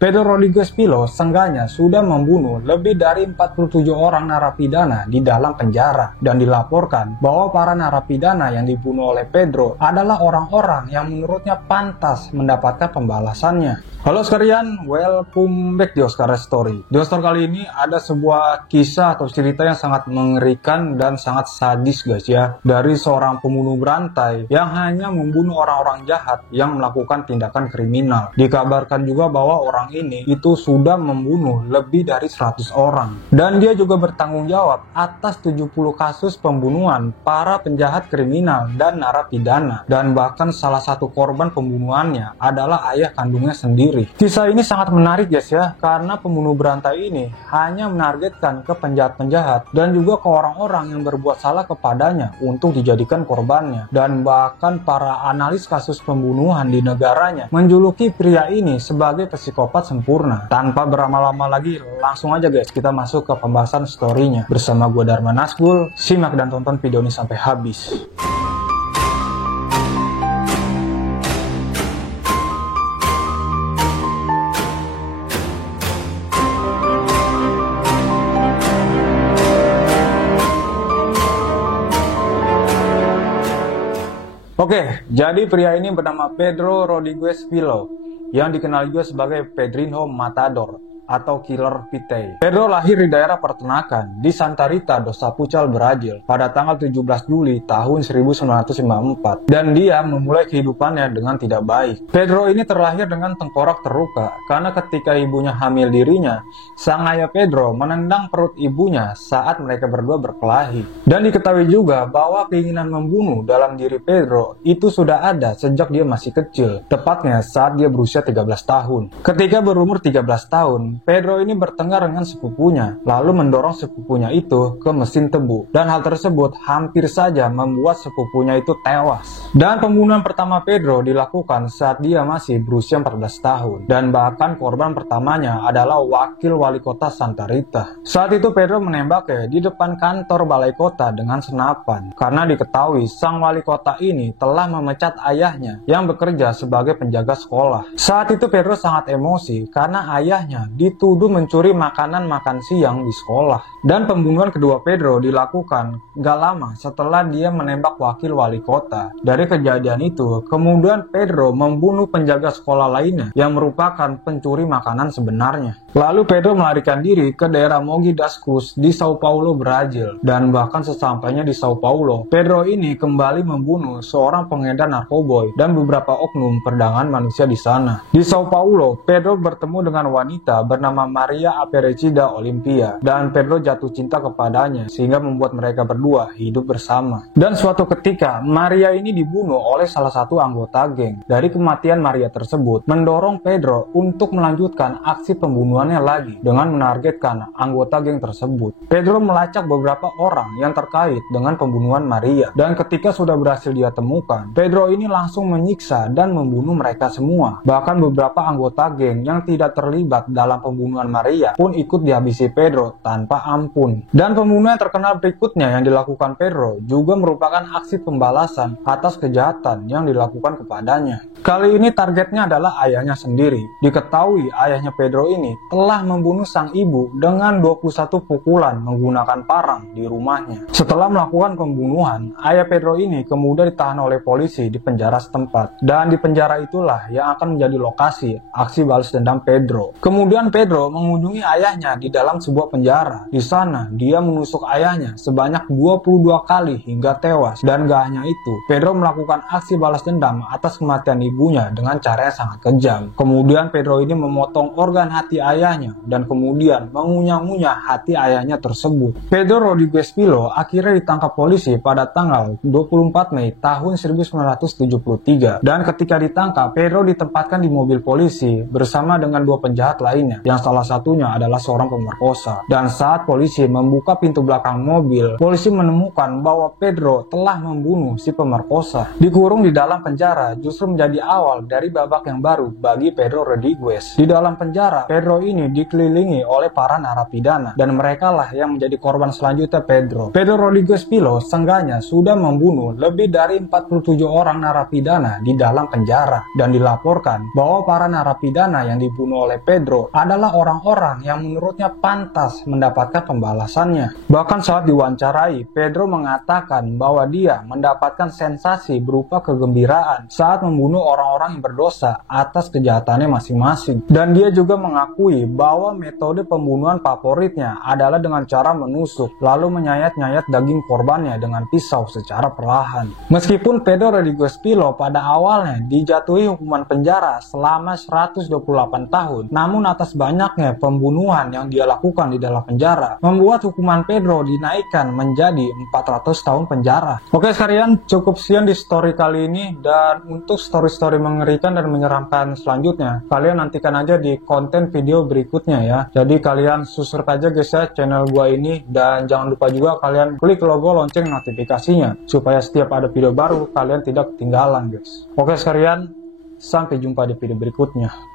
Pedro Rodriguez Pillo seenggaknya sudah membunuh lebih dari 47 orang narapidana di dalam penjara, dan dilaporkan bahwa para narapidana yang dibunuh oleh Pedro adalah orang-orang yang menurutnya pantas mendapatkan pembalasannya. Halo sekalian, welcome back di Oscar Story. Di Oscar kali ini ada sebuah kisah atau cerita yang sangat mengerikan dan sangat sadis guys ya, dari seorang pembunuh berantai yang hanya membunuh orang-orang jahat yang melakukan tindakan kriminal. Dikabarkan juga bahwa orang ini itu sudah membunuh lebih dari 100 orang, dan dia juga bertanggung jawab atas 70 kasus pembunuhan para penjahat kriminal dan narapidana, dan bahkan salah satu korban pembunuhannya adalah ayah kandungnya sendiri. Kisah ini sangat menarik guys ya, karena pembunuh berantai ini hanya menargetkan ke penjahat-penjahat dan juga ke orang-orang yang berbuat salah kepadanya untuk dijadikan korbannya, dan bahkan para analis kasus pembunuhan di negaranya menjuluki pria ini sebagai psikopat sempurna. Tanpa berlama-lama lagi, langsung aja guys kita masuk ke pembahasan storynya bersama gue Dharma Nazgul. Simak dan tonton video ini sampai habis. Oke, jadi pria ini bernama Pedro Rodriguez Pillo, yang dikenal juga sebagai Pedrinho Matador atau Killer Pete. Pedro lahir di daerah peternakan di Santa Rita do Sapucal, Brazil pada tanggal 17 Juli tahun 1954, dan dia memulai kehidupannya dengan tidak baik. Pedro ini terlahir dengan tengkorak terluka karena ketika ibunya hamil dirinya, sang ayah Pedro menendang perut ibunya saat mereka berdua berkelahi. Dan diketahui juga bahwa keinginan membunuh dalam diri Pedro itu sudah ada sejak dia masih kecil, tepatnya saat dia berusia 13 tahun. Ketika berumur 13 tahun, Pedro ini bertengkar dengan sepupunya, lalu mendorong sepupunya itu ke mesin tebu, dan hal tersebut hampir saja membuat sepupunya itu tewas. Dan pembunuhan pertama Pedro dilakukan saat dia masih berusia 14 tahun, dan bahkan korban pertamanya adalah wakil wali kota Santa Rita. Saat itu Pedro menembaknya di depan kantor balai kota dengan senapan, karena diketahui sang wali kota ini telah memecat ayahnya yang bekerja sebagai penjaga sekolah. Saat itu Pedro sangat emosi karena ayahnya dituduh mencuri makanan makan siang di sekolah. Dan pembunuhan kedua Pedro dilakukan gak lama setelah dia menembak wakil wali kota. Dari kejadian itu, kemudian Pedro membunuh penjaga sekolah lainnya yang merupakan pencuri makanan sebenarnya. Lalu Pedro melarikan diri ke daerah Mogi das Cruzes di Sao Paulo, Brazil. Dan bahkan sesampainya di Sao Paulo, Pedro ini kembali membunuh seorang pengedar narkoboy dan beberapa oknum perdagangan manusia di sana. Di Sao Paulo, Pedro bertemu dengan wanita bernama Maria Aparecida Olimpia, dan Pedro jatuh cinta kepadanya sehingga membuat mereka berdua hidup bersama. Dan suatu ketika Maria ini dibunuh oleh salah satu anggota geng. Dari kematian Maria tersebut mendorong Pedro untuk melanjutkan aksi pembunuhannya lagi dengan menargetkan anggota geng tersebut. Pedro melacak beberapa orang yang terkait dengan pembunuhan Maria, dan ketika sudah berhasil dia temukan, Pedro ini langsung menyiksa dan membunuh mereka semua. Bahkan beberapa anggota geng yang tidak terlibat dalam pembunuhan Maria pun ikut dihabisi Pedro tanpa ampun. Dan pembunuhan terkenal berikutnya yang dilakukan Pedro juga merupakan aksi pembalasan atas kejahatan yang dilakukan kepadanya. Kali ini targetnya adalah ayahnya sendiri. Diketahui ayahnya Pedro ini telah membunuh sang ibu dengan 21 pukulan menggunakan parang di rumahnya. Setelah melakukan pembunuhan, ayah Pedro ini kemudian ditahan oleh polisi di penjara setempat, dan di penjara itulah yang akan menjadi lokasi aksi balas dendam Pedro. Kemudian Pedro mengunjungi ayahnya di dalam sebuah penjara. Di sana dia menusuk ayahnya sebanyak 22 kali hingga tewas. Dan gak hanya itu, Pedro melakukan aksi balas dendam atas kematian ibunya dengan cara yang sangat kejam. Kemudian Pedro ini memotong organ hati ayahnya dan kemudian mengunyah-ngunyah hati ayahnya tersebut. Pedro Rodriguez Pillo akhirnya ditangkap polisi pada tanggal 24 Mei tahun 1973. Dan ketika ditangkap, Pedro ditempatkan di mobil polisi bersama dengan dua penjahat lainnya lainnya, yang salah satunya adalah seorang pemerkosa. Dan saat polisi membuka pintu belakang mobil, polisi menemukan bahwa Pedro telah membunuh si pemerkosa. Dikurung di dalam penjara justru menjadi awal dari babak yang baru bagi Pedro Rodriguez. Di dalam penjara, Pedro ini dikelilingi oleh para narapidana, dan mereka lah yang menjadi korban selanjutnya Pedro. Pedro Rodriguez Pillo seenggaknya sudah membunuh lebih dari 47 orang narapidana di dalam penjara, dan dilaporkan bahwa para narapidana yang dibunuh oleh Pedro adalah orang-orang yang menurutnya pantas mendapatkan pembalasannya. Bahkan saat diwawancarai, Pedro mengatakan bahwa dia mendapatkan sensasi berupa kegembiraan saat membunuh orang-orang yang berdosa atas kejahatannya masing-masing. Dan dia juga mengakui bahwa metode pembunuhan favoritnya adalah dengan cara menusuk, lalu menyayat-nyayat daging korbannya dengan pisau secara perlahan. Meskipun Pedro Rodriguez Pillo pada awalnya dijatuhi hukuman penjara selama 128 tahun, namun atas banyaknya pembunuhan yang dia lakukan di dalam penjara, membuat hukuman Pedro dinaikkan menjadi 400 tahun penjara. Oke sekalian, cukup sekian di story kali ini, dan untuk story-story mengerikan dan menyeramkan selanjutnya, kalian nantikan aja di konten video berikutnya ya. Jadi kalian subscribe aja guys ya channel gua ini, dan jangan lupa juga kalian klik logo lonceng notifikasinya supaya setiap ada video baru kalian tidak ketinggalan guys. Oke sekalian, sampai jumpa di video berikutnya.